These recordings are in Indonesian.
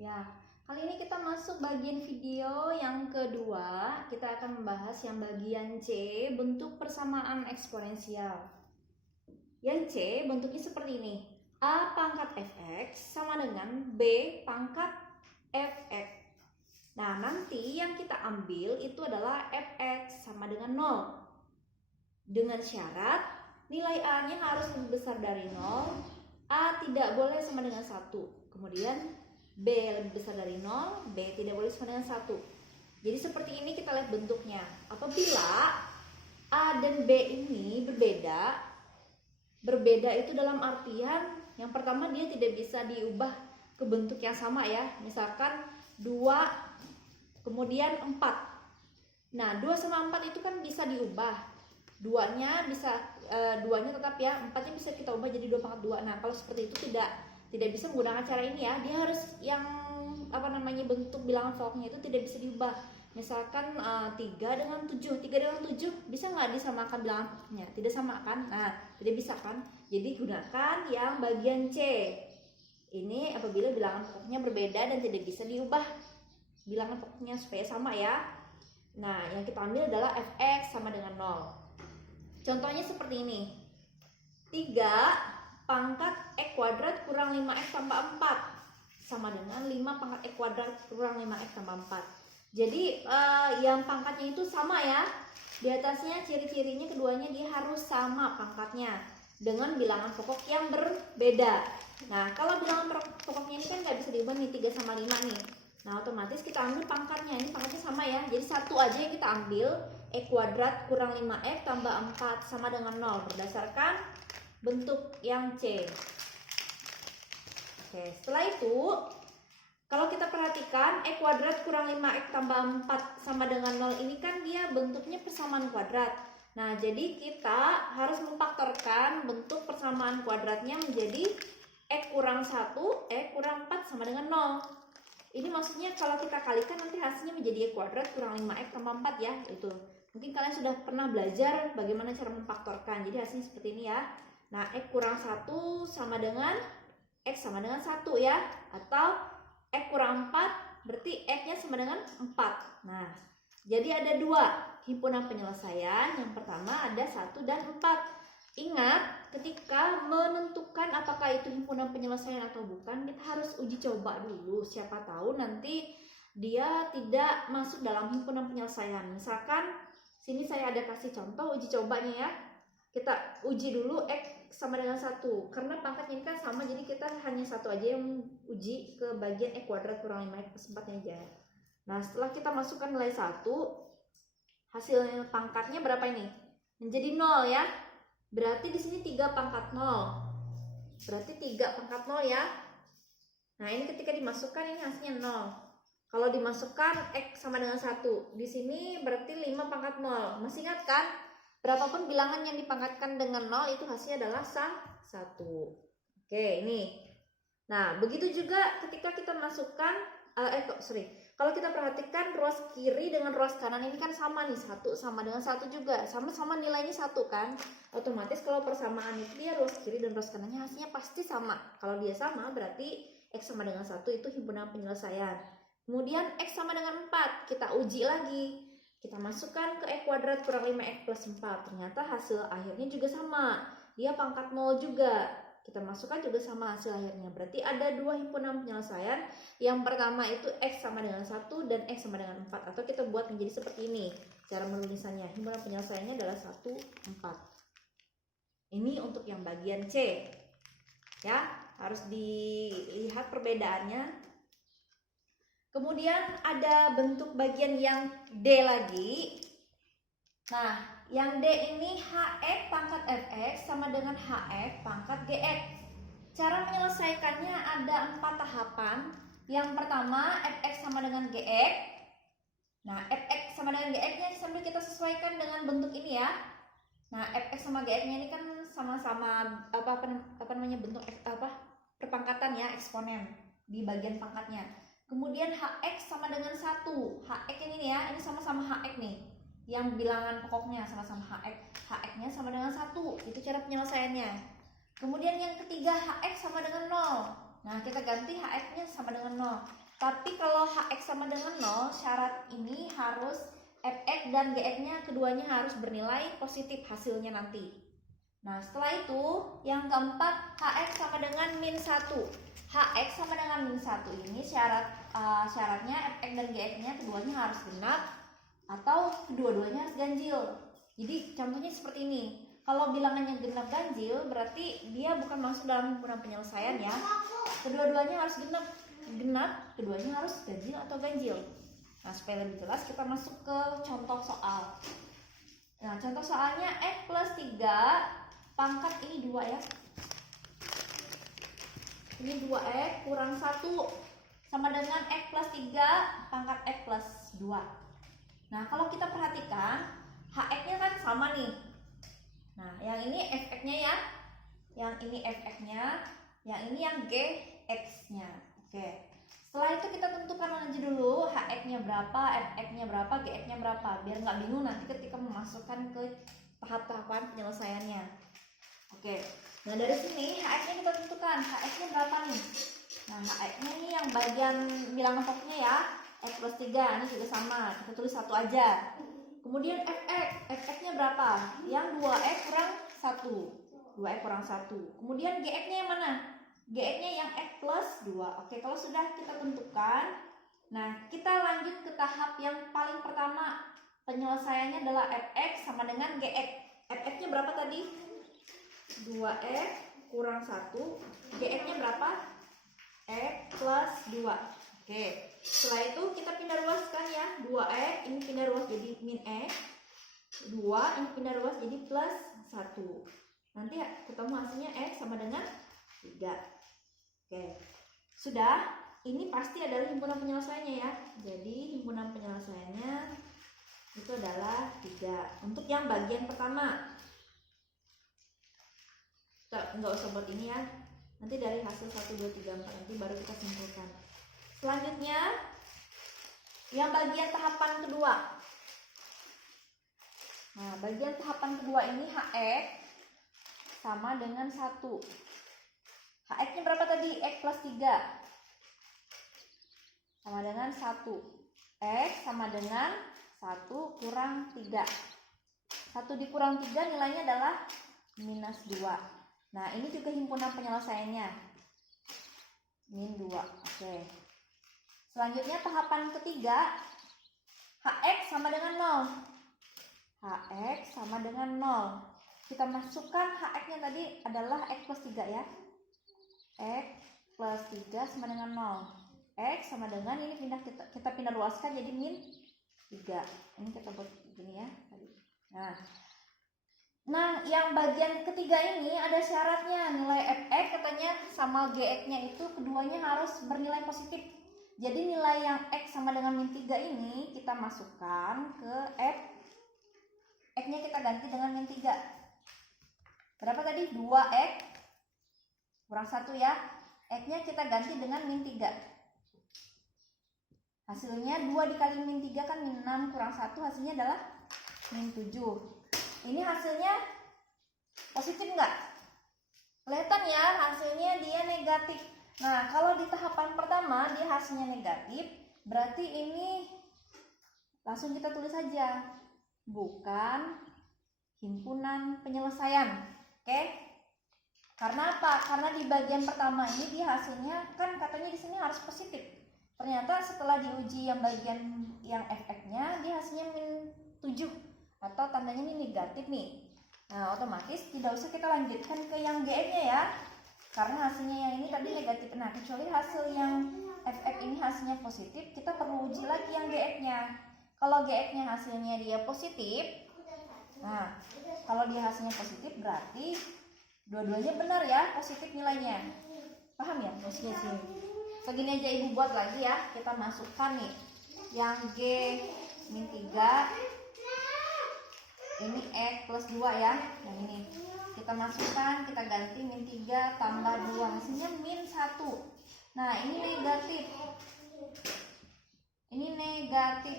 Ya, kali ini kita masuk bagian video yang kedua. Kita akan membahas yang bagian C, bentuk persamaan eksponensial. Yang C bentuknya seperti ini. A pangkat fx sama dengan B pangkat fx. Nah, nanti yang kita ambil itu adalah fx sama dengan 0. Dengan syarat nilai A-nya harus lebih besar dari 0, A tidak boleh sama dengan 1. Kemudian B lebih besar dari 0, B tidak boleh sama dengan 1. Jadi seperti ini kita lihat bentuknya. Apabila A dan B ini berbeda itu dalam artian yang pertama dia tidak bisa diubah ke bentuk yang sama ya. Misalkan 2 kemudian 4. Nah, 2 sama 4 itu kan bisa diubah. Duanya tetap ya, 4-nya bisa kita ubah jadi 2 pangkat 2. Nah, kalau seperti itu tidak bisa menggunakan cara ini ya. Dia harus yang bentuk bilangan pokoknya itu tidak bisa diubah. Misalkan 3 dengan 7 bisa nggak disamakan bilangan pokoknya? Tidak sama kan? Nah, tidak bisa kan? Jadi gunakan yang bagian C. Ini apabila bilangan pokoknya berbeda dan tidak bisa diubah bilangan pokoknya supaya sama ya. Nah, yang kita ambil adalah fx sama dengan 0. Contohnya seperti ini. 3 pangkat x kuadrat kurang 5x tambah 4 sama dengan 5 pangkat x kuadrat kurang 5x tambah 4. Jadi yang pangkatnya itu sama ya. Di atasnya ciri-cirinya keduanya dia harus sama pangkatnya dengan bilangan pokok yang berbeda. Nah, kalau bilangan pokoknya ini kan nggak bisa diubah nih, 3 sama 5 nih. Nah, otomatis kita ambil pangkatnya. Ini pangkatnya sama ya. Jadi satu aja yang kita ambil, x kuadrat kurang 5x tambah 4 sama dengan 0 berdasarkan bentuk yang C. Oke, setelah itu kalau kita perhatikan x kuadrat kurang 5x tambah 4 sama dengan 0 ini kan dia bentuknya persamaan kuadrat. Nah, jadi kita harus memfaktorkan bentuk persamaan kuadratnya menjadi x kurang 1, x kurang 4 sama dengan 0. Ini maksudnya kalau kita kalikan nanti hasilnya menjadi x kuadrat kurang 5x tambah 4 ya. Itu. Mungkin kalian sudah pernah belajar bagaimana cara memfaktorkan. Jadi hasilnya seperti ini ya. Nah, x kurang 1 sama dengan x sama dengan 1 ya. Atau x kurang 4 berarti x-nya sama dengan 4. Nah, jadi ada 2 himpunan penyelesaian. Yang pertama ada 1 dan 4. Ingat, ketika menentukan apakah itu himpunan penyelesaian atau bukan, kita harus uji coba dulu. Siapa tahu nanti dia tidak masuk dalam himpunan penyelesaian. Misalkan, sini saya ada kasih contoh uji cobanya ya. Kita uji dulu x sama dengan 1. Karena pangkatnya ini kan sama, jadi kita hanya satu aja yang uji ke bagian x kuadrat kurang 5x plus 4 aja. Nah, setelah kita masukkan nilai 1, hasilnya pangkatnya berapa ini? Menjadi 0 ya. Berarti di sini 3 pangkat 0. Berarti 3 pangkat 0 ya. Nah, ini ketika dimasukkan ini hasilnya 0. Kalau dimasukkan x sama dengan 1, di sini berarti 5 pangkat 0. Masih ingat kan? Berapapun bilangan yang dipangkatkan dengan 0 itu hasilnya adalah 1. Oke, ini. Nah, begitu juga ketika kita masukkan kalau kita perhatikan ruas kiri dengan ruas kanan ini kan sama nih, 1 sama dengan 1 juga. Sama-sama nilainya 1 kan. Otomatis kalau persamaan itu dia ruas kiri dan ruas kanannya hasilnya pasti sama. Kalau dia sama berarti x sama dengan 1 itu himpunan penyelesaian. Kemudian x sama dengan 4, kita uji lagi. Kita masukkan ke x kuadrat kurang 5x plus 4. Ternyata hasil akhirnya juga sama. Dia pangkat 0 juga. Kita masukkan juga sama hasil akhirnya. Berarti ada 2 himpunan penyelesaian. Yang pertama itu x sama dengan 1 dan x sama dengan 4. Atau kita buat menjadi seperti ini. Cara menulisannya. Himpunan penyelesaiannya adalah 1, 4. Ini untuk yang bagian C. Ya, harus dilihat perbedaannya. Kemudian ada bentuk bagian yang D lagi. Nah, yang D ini hx pangkat fx sama dengan hf pangkat gx. Cara menyelesaikannya ada 4 tahapan. Yang pertama fx sama dengan gx. Nah, fx sama dengan gx-nya sambil kita sesuaikan dengan bentuk ini ya. Nah, fx sama gx-nya ini kan sama-sama bentuk perpangkatan ya, eksponen di bagian pangkatnya. Kemudian hx sama dengan 1. Hx ini ya, ini sama-sama hx nih. Yang bilangan pokoknya sama-sama hx. Hx-nya sama dengan 1. Itu cara penyelesaiannya. Kemudian yang ketiga hx sama dengan 0. Nah, kita ganti hx-nya sama dengan 0. Tapi kalau hx sama dengan 0, syarat ini harus fx dan gx-nya keduanya harus bernilai positif hasilnya nanti. Nah, setelah itu yang keempat, hx sama dengan min 1. Hx sama dengan min 1 ini syaratnya fx dan gx-nya keduanya harus genap atau kedua-duanya harus ganjil. Jadi contohnya seperti ini. Kalau bilangannya genap ganjil berarti dia bukan masuk dalam himpunan penyelesaian ya. Kedua-duanya harus genap, keduanya harus ganjil atau ganjil. Nah, supaya lebih jelas kita masuk ke contoh soal. Nah, contoh soalnya x plus 3 pangkat ini 2 ya. Ini 2x kurang 1 sama dengan x plus 3 pangkat x plus 2. Nah, kalau kita perhatikan hx-nya kan sama nih. Nah, yang ini fx-nya ya. Yang ini fx-nya, yang ini yang gx-nya. Oke. Setelah itu kita tentukan aja dulu hx-nya berapa, fx-nya berapa, gx-nya berapa, biar nggak bingung nanti ketika memasukkan ke tahap-tahapan penyelesaiannya. Oke. Nah, dari sini hx-nya kita tentukan, hx-nya berapa nih? Nah, hx-nya ini yang bagian bilangan pokoknya ya, x plus 3, ini juga sama, kita tulis 1 aja. Kemudian fx-nya berapa? Yang 2x kurang 1. 2x kurang 1. Kemudian gx-nya yang mana? Gx-nya yang x plus 2. Oke, kalau sudah kita tentukan, nah kita lanjut ke tahap yang paling pertama. Penyelesaiannya adalah fx sama dengan gx. Fx-nya berapa tadi? 2x kurang 1. Gx-nya berapa? X plus 2. Oke, setelah itu kita pindah ruaskan ya. 2x ini pindah ruas jadi min x. 2 ini pindah ruas jadi plus 1. Nanti ketemu hasilnya x sama dengan 3. Oke, sudah. Ini pasti adalah himpunan penyelesaiannya ya. Jadi himpunan penyelesaiannya itu adalah 3. Untuk yang bagian pertama, kita nggak usah buat ini ya. Nanti dari hasil 1, 2, 3, 4 nanti baru kita simpulkan. Selanjutnya yang bagian tahapan kedua. Nah, bagian tahapan kedua ini hx sama dengan 1. Hx-nya berapa tadi? X plus 3 sama dengan 1. X sama dengan 1 kurang 3. 1 dikurang 3 nilainya adalah minus 2. Nah, ini juga himpunan penyelesaiannya. Min 2. Oke. Selanjutnya tahapan ketiga, hx sama dengan 0. Hx sama dengan 0. Kita masukkan hx-nya tadi adalah x plus 3 ya. X plus 3 sama dengan 0. X sama dengan ini kita pindah ruaskan jadi min 3. Ini kita buat begini ya tadi. Nah, yang bagian ketiga ini ada syaratnya. Nilai fx katanya sama gx-nya itu keduanya harus bernilai positif. Jadi nilai yang x sama dengan min 3 ini kita masukkan ke f. X-nya kita ganti dengan min 3. Berapa tadi? 2x kurang 1 ya. X-nya kita ganti dengan min 3. Hasilnya 2 dikali min 3 kan min 6 kurang 1, hasilnya adalah min 7. Ini hasilnya positif nggak? Kelihatan ya, hasilnya dia negatif. Nah, kalau di tahapan pertama dia hasilnya negatif, berarti ini langsung kita tulis saja bukan himpunan penyelesaian. Oke? Karena apa? Karena di bagian pertama ini dia hasilnya kan katanya di sini harus positif. Ternyata setelah diuji yang bagian yang fx-nya dia hasilnya min 7 atau tandanya ini negatif nih. Nah, otomatis tidak usah kita lanjutkan ke yang gx-nya ya. Karena hasilnya yang ini tadi negatif. Nah, kecuali hasil yang fx ini hasilnya positif, kita perlu uji lagi yang gx-nya. Kalau gx-nya hasilnya dia positif, nah, kalau dia hasilnya positif berarti dua-duanya benar ya, positif nilainya. Paham ya maksudnya sini? Begini aja ibu buat lagi ya. Kita masukkan nih yang g min 3. Ini x plus 2 ya. Yang ini kita masukkan, kita ganti min 3 tambah 2, hasilnya min 1. Nah, ini negatif. Ini negatif.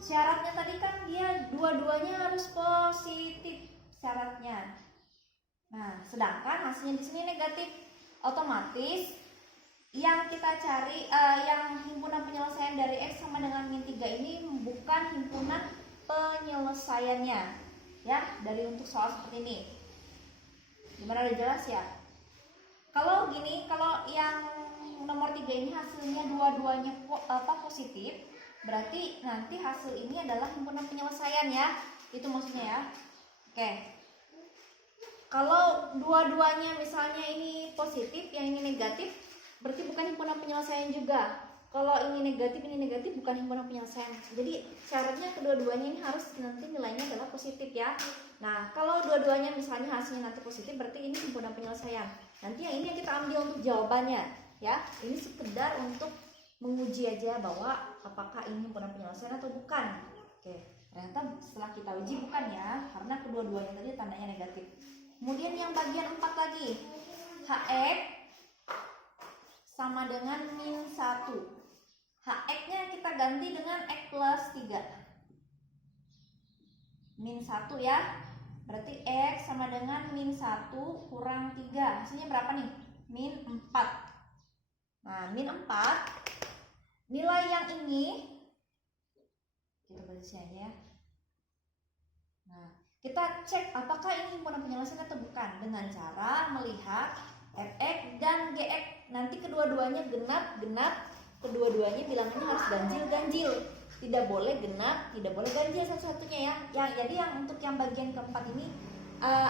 Syaratnya tadi kan dia dua-duanya harus positif syaratnya. Nah, sedangkan hasilnya di sini negatif, otomatis yang kita cari, yang himpunan penyelesaian dari X sama dengan min 3 ini bukan himpunan penyelesaiannya ya, dari untuk soal seperti ini. Gimana, udah jelas ya? Kalau gini, kalau yang nomor 3 ini hasilnya dua-duanya positif, berarti nanti hasil ini adalah himpunan penyelesaian ya. Itu maksudnya ya. Oke. Kalau dua-duanya misalnya ini positif, yang ini negatif, berarti bukan himpunan penyelesaian juga. Kalau ini negatif, bukan himpunan penyelesaian. Jadi syaratnya kedua-duanya ini harus nanti nilainya adalah positif ya. Nah, kalau dua-duanya misalnya hasilnya nanti positif, berarti ini himpunan penyelesaian. Nanti yang ini yang kita ambil untuk jawabannya ya. Ini sekedar untuk menguji aja bahwa apakah ini himpunan penyelesaian atau bukan. Oke, ternyata setelah kita uji bukan ya, karena kedua-duanya tadi tandanya negatif. Kemudian yang bagian 4 lagi, HX sama dengan min 1. HX-nya kita ganti dengan X plus 3. Min 1 ya. Berarti X sama dengan min 1 kurang 3. Hasilnya berapa nih? Min 4. Nah, min 4. Nilai yang ini kita baca aja ya. Nah, kita cek apakah ini himpunan penyelesaian atau bukan dengan cara melihat Fx dan Gx. Nanti kedua-duanya genap, kedua-duanya bilangannya harus ganjil. Tidak boleh genap, tidak boleh ganjil satu-satunya ya. Jadi yang untuk yang bagian keempat ini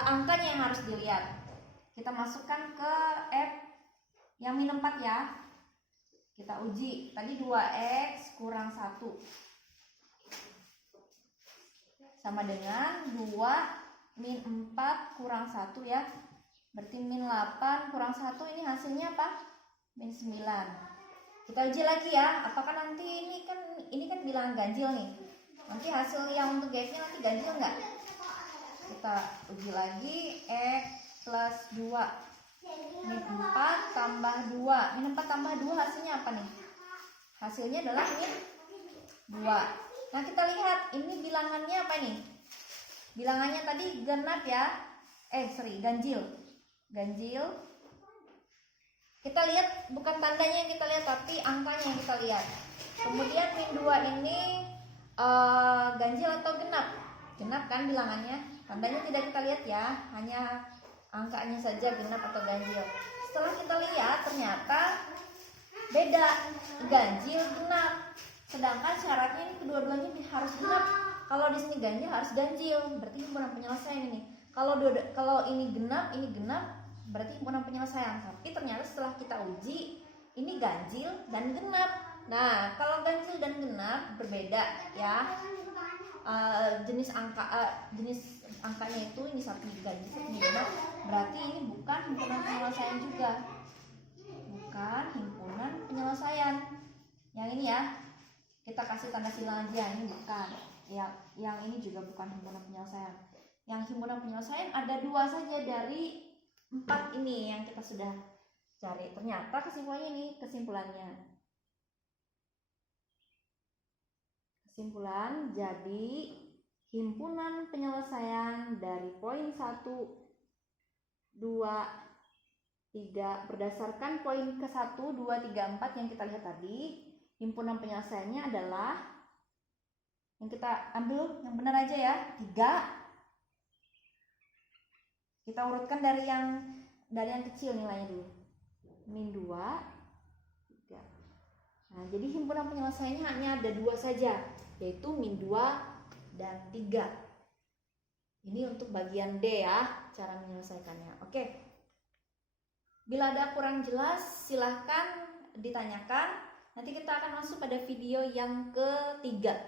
angkanya yang harus dilihat. Kita masukkan ke F yang min 4 ya. Kita uji. Tadi 2x kurang 1 sama dengan 2 min 4 kurang 1 ya. Berarti min 8 kurang 1, ini hasilnya apa? Min 9. Kita uji lagi ya, apakah nanti ini kan bilangan ganjil nih. Nanti hasil yang untuk Gx-nya nanti ganjil enggak? Kita uji lagi, X plus 2 min 4 tambah 2. Min 4 tambah 2 hasilnya apa nih? Hasilnya adalah min 2. Nah, kita lihat ini bilangannya apa nih? Bilangannya tadi genap ya. Ganjil. Kita lihat bukan tandanya yang kita lihat, tapi angkanya yang kita lihat. Kemudian min 2 ini ganjil atau genap? Genap kan bilangannya. Tandanya tidak kita lihat ya, hanya angkanya saja genap atau ganjil. Setelah kita lihat ternyata beda, ganjil genap. Sedangkan syaratnya ini kedua-duanya harus genap. Kalau di sini ganjil harus ganjil, berarti himpunan penyelesaian ini. Kalau ini genap, berarti himpunan penyelesaian. Tapi ternyata setelah kita uji, ini ganjil dan genap. Nah, kalau ganjil dan genap berbeda ya. Jenis angkanya itu ini satu ganjil, satu genap. Berarti ini bukan himpunan penyelesaian juga. Bukan himpunan penyelesaian. Yang ini ya. Kita kasih tanda silang aja, ini bukan. Yang ini juga bukan himpunan penyelesaian. Yang himpunan penyelesaian ada 2 saja dari 4 ini yang kita sudah cari. Ternyata kesimpulannya jadi himpunan penyelesaian dari poin 1, 2, 3 berdasarkan poin ke 1, 2, 3, 4 yang kita lihat tadi. Himpunan penyelesaiannya adalah yang kita ambil yang benar aja ya, 3. Kita urutkan dari yang kecil nilainya dulu. Min 2, 3. Nah, jadi himpunan penyelesaiannya hanya ada 2 saja, yaitu min 2 dan 3. Ini untuk bagian D ya, cara menyelesaikannya. Oke. Bila ada kurang jelas, silahkan ditanyakan. Nanti kita akan masuk pada video yang ketiga.